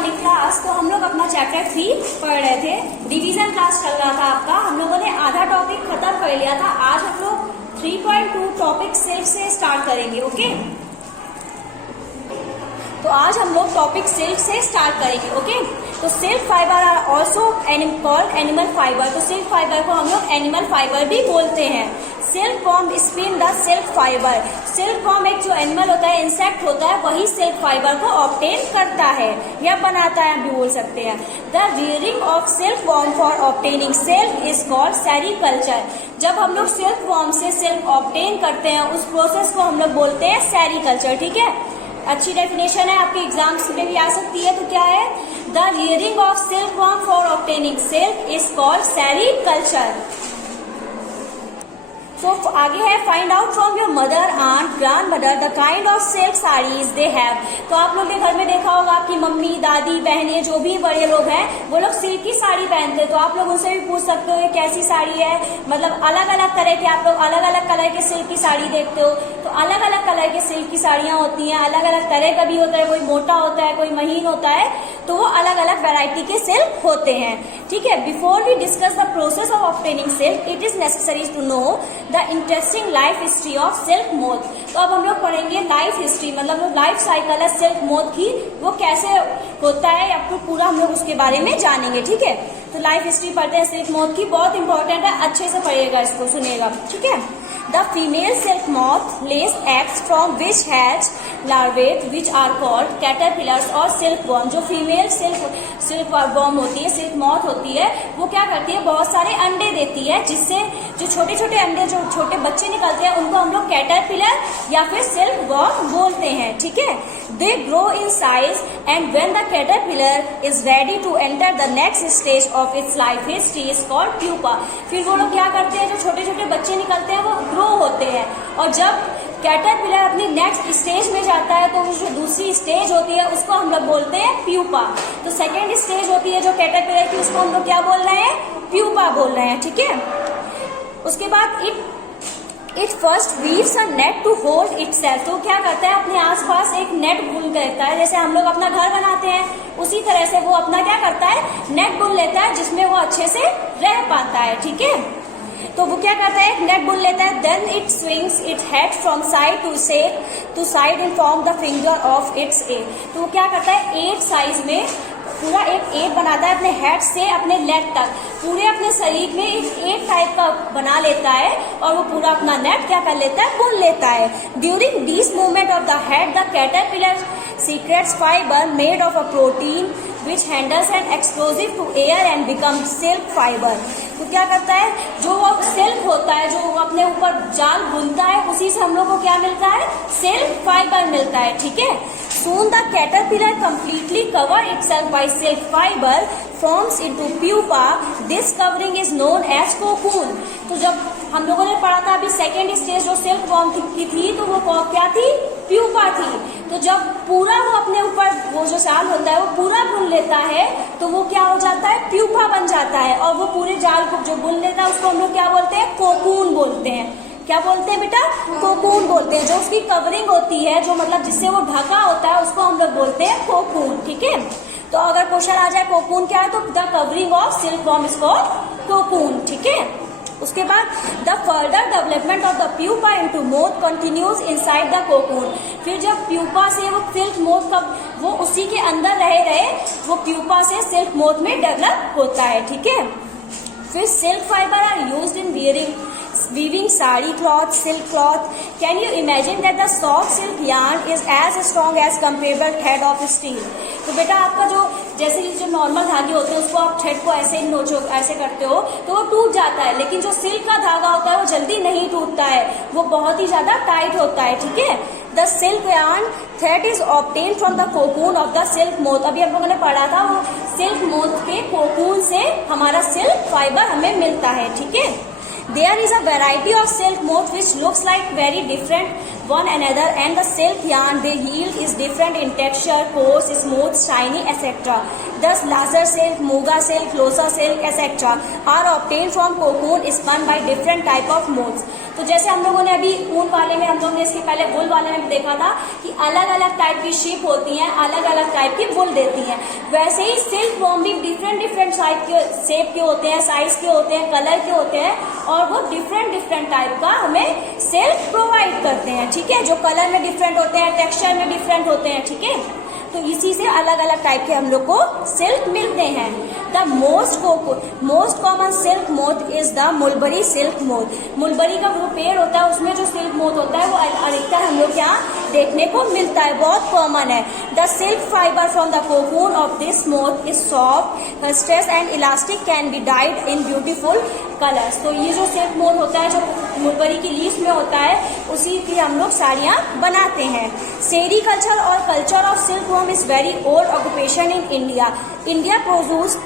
Morning class. तो हम लोग अपना चैप्टर 3 पढ़ रहे थे। डिवीजन क्लास चल रहा था आपका। हम लोगों ने आधा टॉपिक खत्म कर लिया था। आज हम लोग 3.2 टॉपिक सेल्फ से स्टार्ट करेंगे। ओके, तो आज हम लोग टॉपिक सेल्फ से स्टार्ट करेंगे। ओके, तो self fibre are also called animal fibre. तो सेल्फ फाइबर को हम लोग एनिमल फाइबर भी बोलते हैं। Self form spin the self fibre. Self form एक जो एनिमल होता है, इंसेक्ट होता है, वही सेल्फ फाइबर को ऑब्टेन करता है या बनाता है, हम भी बोल सकते हैं। The rearing of self form for obtaining self is called sericulture. जब हम लोग सेल्फ फॉर्म से सेल्फ ऑब्टेन करते हैं, उस प्रोसेस को हम लोग बोलते हैं सेरीकल्चर। ठीक है, अच्छी डेफिनेशन है, आपके एग्जाम्स में भी आ सकती है। तो क्या है? The rearing of self form for obtaining self is called sericulture. तो आगे है, find out from your mother aunt grandmother the kind of silk saris they have. तो आप लोग के घर में देखा होगा, आपकी मम्मी, दादी, बहनें, जो भी बड़े लोग हैं, वो लोग सिल्क की साड़ी पहनते हैं। तो आप लोग उनसे भी पूछ सकते हो ये कैसी साड़ी है, मतलब अलग अलग तरह के, आप लोग अलग अलग कलर के सिल्क की साड़ी देखते हो। तो अलग अलग कलर के सिल्क की साड़ियां होती हैं, अलग अलग तरह का भी होता है, कोई मोटा होता है, कोई महीन होता है। तो वो अलग अलग वैरायटी के सिल्क होते हैं। ठीक है, before we discuss the process of obtaining silk, it is necessary to know the interesting life history of silk moth. तो अब हम लोग पढ़ेंगे लाइफ हिस्ट्री, मतलब लाइफ साइकिल है सिल्क मोथ की, वो कैसे होता है, आपको पूरा हम लोग उसके बारे में जानेंगे। ठीक है, तो लाइफ हिस्ट्री पढ़ते हैं सिल्क मोथ की, बहुत इंपॉर्टेंट है, अच्छे से पढ़िएगा, इसको सुनिएगा। ठीक है, the female silk moth lays eggs from which hatch larvae which are called caterpillars और सिल्क वॉर्म। जो फीमेल सिल्क वॉर्म होती है, सिल्क मोथ होती है, वो क्या करती है, बहुत सारे अंडे देती है, जिससे जो छोटे छोटे अंडे, जो छोटे बच्चे निकलते हैं, उनको हम लोग कैटरपिलर या फिर सिल्क वॉर्म बोलते हैं। ठीक है, they grow in size and when the caterpillar is ready to enter the next stage of its life history is called pupa. फिर वो लोग क्या करते हैं, जो छोटे छोटे बच्चे निकलते हैं वो ग्रो होते हैं, और जब कैटरपिलर अपनी नेक्स्ट स्टेज में जाता है, तो जो दूसरी स्टेज होती है उसको हम लोग बोलते हैं प्यूपा। तो सेकेंड स्टेज होती है जो कैटरपिलर की, उसको हम लोग क्या बोल रहे हैं, प्यूपा बोल रहे हैं। ठीक है, उसके बाद it first weaves a net to hold itself. तो क्या करता है, अपने आसपास एक नेट बुन करता है, जैसे हम लोग अपना घर बनाते हैं, उसी तरह से वो अपना क्या करता है, नेट बुन लेता है, जिसमें वो अच्छे से रह पाता है। ठीक है, तो वो क्या करता है, एक नेट बुन लेता है, then it swings it head from side to side in form the finger of its a. तो वो क्या करता है, 8 साइज में पूरा एक 8 बनाता है, अपने हेड से अपने लेग तक, पूरे अपने शरीर में एक 8 टाइप का बना लेता है, और वो पूरा अपना नेट क्या कर लेता है, बुन लेता है। During this movement of the head the caterpillar secrets fibre made of a protein which handles an explosive to air and becomes silk fiber। तो क्या करता है, जो वो सिल्क होता है, जो वो अपने ऊपर जाल बुनता है, उसी से हम लोग को क्या मिलता है, सिल्क फाइबर मिलता है। ठीक है, soon the caterpillar completely cover itself by silk fiber forms into pupa। This covering is known as cocoon। तो जब हम लोगों ने पढ़ा था अभी सेकेंड स्टेज जो सिल्क वॉर्म की थी, तो वो क्या थी, प्यूपा थी। तो जब पूरा वो अपने ऊपर वो जो जाल होता है वो पूरा बुन लेता है, तो वो क्या हो जाता है, प्यूपा बन जाता है, और वो पूरे जाल को जो बुन लेता है उसको हम लोग क्या बोलते हैं, कोकून बोलते हैं। क्या बोलते हैं बेटा, कोकून बोलते हैं। जो उसकी कवरिंग होती है, जो मतलब जिससे वो ढका होता है, उसको हम लोग बोलते हैं कोकून। ठीक है, तो अगर क्वेश्चन आ जाए कोकून क्या है, तो the covering of silk worm is called cocoon. ठीक है, उसके बाद the further development of the pupa into moth continues inside the cocoon. फिर जब प्यूपा से वो सिल्क मोथ का वो उसी के अंदर रहे वो प्यूपा से सिल्क मोथ में डेवलप होता है। ठीक है, फिर silk fibre are used in weaving sari cloth, silk cloth. Can you imagine that the soft silk yarn is as strong as comparable thread of steel? तो बेटा आपका जैसे जो नॉर्मल धागे होते हैं, उसको आप थ्रेड को ऐसे नोचो, ऐसे करते हो तो वो टूट जाता है, लेकिन जो सिल्क का धागा होता है वो जल्दी नहीं टूटता है, वो बहुत ही ज्यादा टाइट होता है। ठीक है, the silk yarn thread is obtained from the cocoon of the silk moth। अभी हम लोगों ने पढ़ा था, वो सिल्क मोथ के कोकून से हमारा सिल्क फाइबर हमें मिलता है। ठीक है, There is a variety of silk moth which looks like very different one another, and the silk yarn they yield is different in texture, coarse, smooth, shiny, etc. Thus, laser silk, muga silk, losa silk, etc. are obtained from cocoon spun by different type of moths. तो जैसे हम लोगों ने अभी ऊन वाले में, हम लोगों ने इसके पहले वुल वाले में भी देखा था कि अलग अलग टाइप की शेप होती हैं, अलग अलग टाइप की वुल देती हैं, वैसे ही सिल्क वॉर्म भी डिफरेंट डिफरेंट टाइप के शेप के होते हैं, साइज के होते हैं, कलर के होते हैं, और वो डिफरेंट डिफरेंट टाइप का हमें सिल्क प्रोवाइड करते हैं, ठीक है, जो कलर में डिफरेंट होते हैं, टेक्सचर में डिफरेंट होते हैं, ठीक है। तो इसी से अलग अलग टाइप के हम लोग को सिल्क मिलते हैं। The most common silk moth is the mulberry silk moth. Mulberry का जो पेड़ होता है उसमें जो सिल्क मोथ होता है वो अधिकतर हम लोग यहाँ देखने को मिलता है, बहुत कॉमन है। The silk fibre from the cocoon of this moth is soft, stretch and elastic, can be died in beautiful colours. तो ये जो सिल्क मोथ होता है जो मुलबरी की लीफ में होता है उसी की हम लोग साड़ियाँ बनाते हैं। सेरीकल्चर और culture of silk worm is very old occupation in India. India produce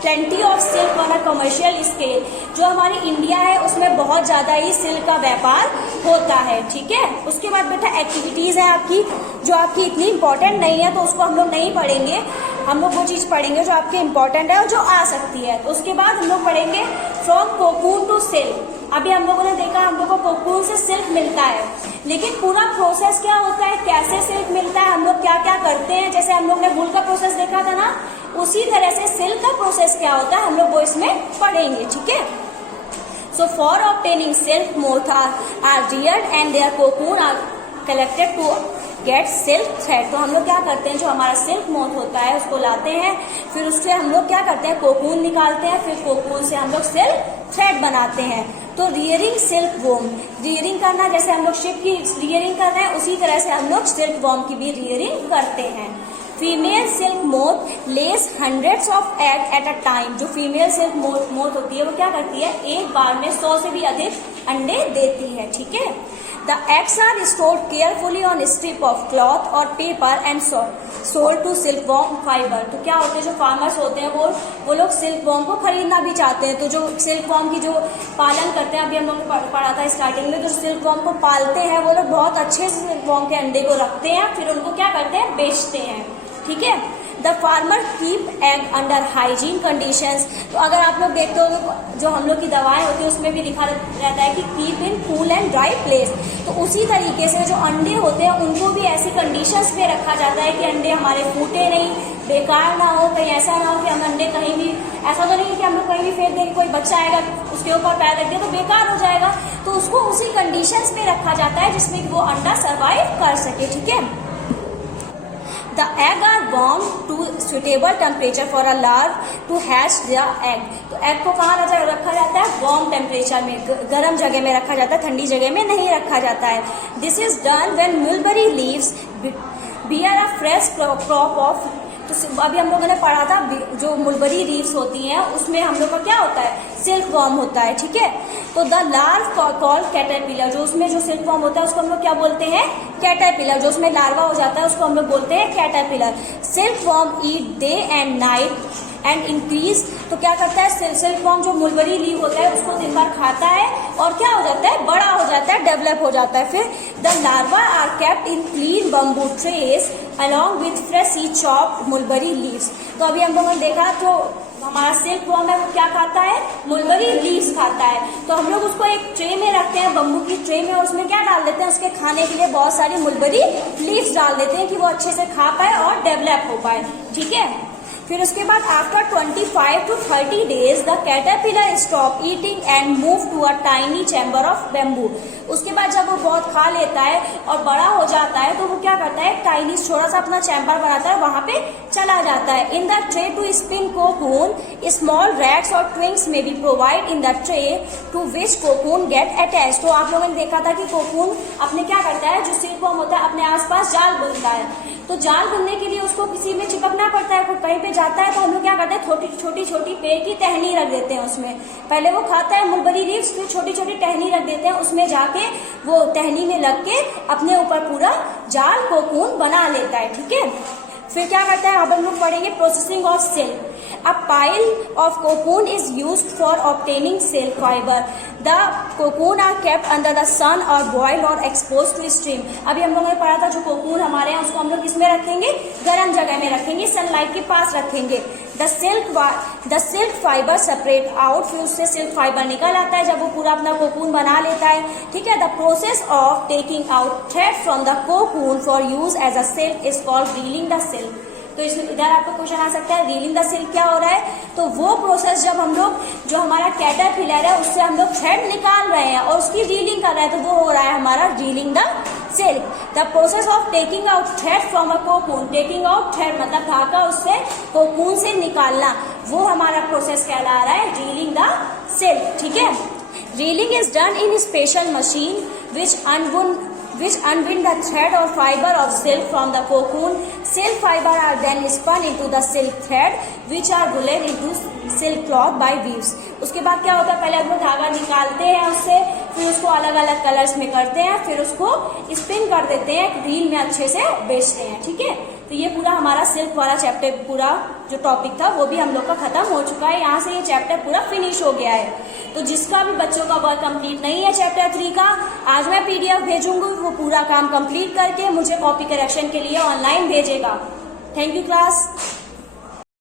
plenty of silk on a commercial scale. जो हमारी इंडिया है उसमें बहुत ज्यादा ही सिल्क का व्यापार होता है, ठीक है। उसके बाद बेटा एक्टिविटीज है आपकी जो आपकी इतनी इंपॉर्टेंट नहीं है तो उसको हम लोग नहीं पढ़ेंगे, हम लोग वो चीज पढ़ेंगे जो आपके इंपॉर्टेंट है और जो आ सकती है। उसके बाद हम लोग पढ़ेंगे फ्रॉम कोकून टू सिल्क। अभी हम लोगों ने देखा हम लोग को कोकून से सिल्क मिलता है, लेकिन पूरा प्रोसेस क्या होता है, कैसे सिल्क मिलता है, हम लोग क्या क्या करते हैं, जैसे हम लोग ने वूल का प्रोसेस देखा था ना, उसी तरह से सिल्क का प्रोसेस क्या होता है हम लोग वो इसमें पढ़ेंगे, ठीक है। So for obtaining silk moth are reared and their cocoon are collected to get silk thread. तो हम लोग क्या करते हैं, जो हमारा सिल्क मोथ होता है उसको लाते हैं, फिर उससे हम लोग क्या करते हैं, कोकून निकालते हैं, फिर कोकून से हम लोग सिल्क थ्रेड बनाते हैं। तो रियरिंग सिल्क वॉर्म, रियरिंग करना जैसे हम लोग शिप की रियरिंग कर रहे हैं उसी तरह से हम लोग सिल्क वॉर्म की भी रियरिंग करते हैं। Female silk moth less hundreds of egg at a time. जो फीमेल सिल्क मोथ होती है वो क्या करती है, एक बार में 100 से भी अधिक अंडे देती है, ठीक है। The eggs are stored carefully on strip of cloth और paper and sold to silk worm fibre. तो क्या होते हैं, जो फार्मर्स होते हैं वो लोग सिल्क वॉर्म को खरीदना भी चाहते हैं, तो जो सिल्क वॉर्म की जो पालन करते हैं, अभी हम लोग ने पढ़ा था स्टार्टिंग में, जो सिल्क वॉर्म को पालते हैं वो लोग बहुत अच्छे से सिल्क वॉर्म के अंडे को रखते हैं, फिर उनको क्या करते हैं, बेचते हैं, ठीक है। The farmer keep egg under hygiene conditions. तो अगर आप लोग देखते हो जो हम लोग की दवाएं होती है उसमें भी लिखा रहता है कि keep in cool and dry place. तो उसी तरीके से जो अंडे होते हैं उनको भी ऐसी कंडीशंस में रखा जाता है कि अंडे हमारे फूटे नहीं, बेकार ना हो, कहीं ऐसा ना हो कि हम अंडे कहीं भी, ऐसा तो नहीं कि हम लोग कहीं भी फेंक देंगे, कोई बच्चा आएगा उसके ऊपर पैर रख दिया तो बेकार हो जाएगा। तो उसको उसी कंडीशंस में रखा जाता है जिसमें कि वो अंडा सर्वाइव कर सके, ठीक है। The egg are warm to suitable temperature for a larva to hatch the egg. तो egg को कहाँ रखा जाता है, वार्म टेम्परेचर में, गर्म जगह में रखा जाता है, ठंडी जगह में नहीं रखा जाता है। This is done when mulberry leaves bear a fresh crop of। तो अभी हम लोगों ने पढ़ा था जो मुलबरी लीव्स होती हैं उसमें हम लोग का क्या होता है, सिल्क वॉर्म होता है, ठीक है। तो द लार्वा कॉल्ड कैटरपिलर, जो उसमें जो सिल्क वॉर्म होता है उसको हम लोग क्या बोलते हैं, कैटरपिलर। जो उसमें लार्वा हो जाता है उसको हम लोग बोलते हैं caterpillar. Silk worm eat day and night and increase. तो क्या करता है, सिल्क वॉर्म जो मुलबरी लीव होता है उसको दिन भर खाता है और क्या हो जाता है, बड़ा हो जाता है, डेवलप हो जाता है। फिर the larva are kept in clean bamboo trays along with freshly chopped mulberry leaves. तो अभी हम लोगों ने देखा जो हमारा सिल्क वॉर्म है वो क्या खाता है, मुलबरी लीव्स खाता है। तो हम लोग उसको एक ट्रे में रखते हैं, बम्बू की ट्रे में, और उसमें क्या डाल देते हैं, उसके खाने के लिए बहुत सारी मुलबरी लीव्स डाल देते हैं कि वो अच्छे से खा पाए और डेवलप हो पाए, ठीक है। फिर उसके बाद after 25 to 30 days the caterpillar stop eating and move to a tiny chamber of bamboo. उसके बाद जब वो बहुत खा लेता है और बड़ा हो जाता है तो वो क्या करता है, टाइनी छोटा सा अपना चैम्बर बनाता है, वहां पे चला जाता है। In the tray to spin cocoon small rats और ट्विंग्स में be provide in the tray to which cocoon get attach. तो आप लोगों ने देखा था कि कोकून अपने क्या करता है, जो सिल्क वॉर्म होता है अपने आसपास जाल बुनता है। तो जाल बुनने के लिए उसको किसी में चिपकना पड़ता है, कोई कहीं पे जाता है तो हम लोग क्या करते हैं, छोटी छोटी पेड़ की टहनी रख देते हैं उसमें। पहले वो खाता है मुलबरी लीव्स, फिर छोटी छोटी टहनी रख देते हैं, उसमें जाके वो टहनी में लग के अपने ऊपर पूरा जाल कोकून बना लेता है, ठीक है। फिर क्या करता है, अब हम लोग पढ़ेंगे processing of silk. A pile of cocoon is used for obtaining silk fiber. The cocoon are kept under the sun or boiled or exposed to steam. अभी हम लोगों ने पढ़ा था जो कोकून हमारे हैं उसको हम लोग किसमें रखेंगे, गर्म जगह में रखेंगे, सनलाइट के पास रखेंगे. The silk fiber separate out, फिर उससे सिल्क फाइबर निकल आता है जब वो पूरा अपना कोकून बना लेता है. ठीक है. The process of taking out thread from the cocoon for use as a silk is called reeling the silk. तो इधर आपको क्वेश्चन आ सकता है रीलिंग द सिल्क क्या हो रहा है, तो वो प्रोसेस जब हम लोग जो हमारा कैटरपिलर है उससे हम लोग थ्रेड निकाल रहे हैं और उसकी रीलिंग कर रहे हैं, तो वो हो रहा है हमारा reeling the silk. The process of taking out thread from a cocoon, taking out thread मतलब धागा उससे कोकून से निकालना, वो हमारा प्रोसेस कहला रहा है रीलिंग द सिल्क. ठीक है. Reeling is done in special machine which unwind the thread or fiber of silk from the cocoon. Silk fiber are then spun into the silk thread which are woven into silk cloth by weaves. उसके बाद क्या होता है, पहले हम लोग धागा निकालते हैं उससे, फिर उसको अलग अलग कलर्स में करते हैं, फिर उसको स्पिन कर देते हैं, रील में अच्छे से बेचते हैं. ठीक है. तो ये पूरा हमारा सिल्क वाला चैप्टर पूरा जो टॉपिक था वो भी हम लोग का खत्म हो चुका है. यहाँ से ये चैप्टर पूरा फिनिश हो गया है. तो जिसका भी बच्चों का वर्क कंप्लीट नहीं है चैप्टर 3 का, आज मैं पीडीएफ भेजूंगी, वो पूरा काम कंप्लीट करके मुझे कॉपी करेक्शन के लिए ऑनलाइन भेजेगा. Thank you class.